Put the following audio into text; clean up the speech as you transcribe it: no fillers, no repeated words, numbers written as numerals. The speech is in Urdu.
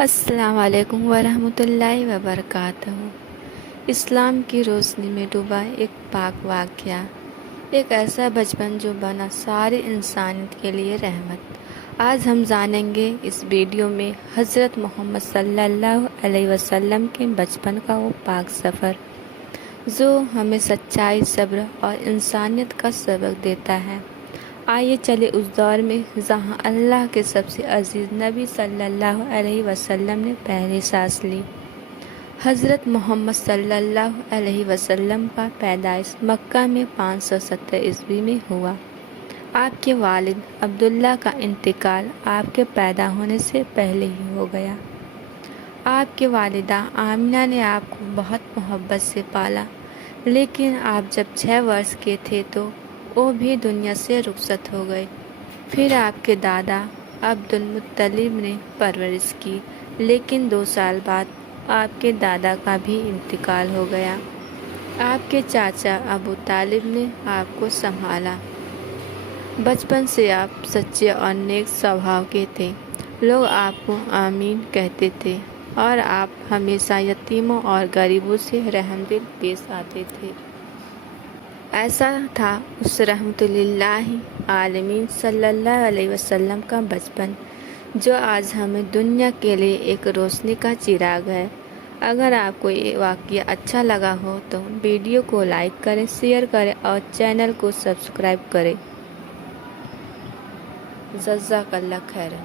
السلام علیکم ورحمۃ اللہ وبرکاتہ۔ اسلام کی روشنی میں ڈوبا ایک پاک واقعہ، ایک ایسا بچپن جو بنا ساری انسانیت کے لیے رحمت۔ آج ہم جانیں گے اس ویڈیو میں حضرت محمد صلی اللہ علیہ وسلم کے بچپن کا وہ پاک سفر جو ہمیں سچائی، صبر اور انسانیت کا سبق دیتا ہے۔ آئیے چلے اس دور میں جہاں اللہ کے سب سے عزیز نبی صلی اللہ علیہ وسلم نے پہلی سانس لی۔ حضرت محمد صلی اللہ علیہ وسلم کا پیدائش مکہ میں 570 عیسوی میں ہوا۔ آپ کے والد عبداللہ کا انتقال آپ کے پیدا ہونے سے پہلے ہی ہو گیا۔ آپ کی والدہ آمنہ نے آپ کو بہت محبت سے پالا، لیکن آپ جب 6 برس کے تھے تو وہ بھی دنیا سے رخصت ہو گئے۔ پھر آپ کے دادا عبد المطلب نے پرورش کی، لیکن 2 سال بعد آپ کے دادا کا بھی انتقال ہو گیا۔ آپ کے چاچا ابو طالب نے آپ کو سنبھالا۔ بچپن سے آپ سچے اور نیک سوبھاؤ کے تھے، لوگ آپ کو آمین کہتے تھے اور آپ ہمیشہ یتیموں اور غریبوں سے رحم دل پیش آتے تھے۔ ایسا تھا اس رحمت للہ عالمین صلی اللہ علیہ وسلم کا بچپن، جو آج ہمیں دنیا کے لیے ایک روشنی کا چراغ ہے۔ اگر آپ کو یہ واقعہ اچھا لگا ہو تو ویڈیو کو لائک کریں، شیئر کریں اور چینل کو سبسکرائب کریں۔ جزاک اللہ خیرا۔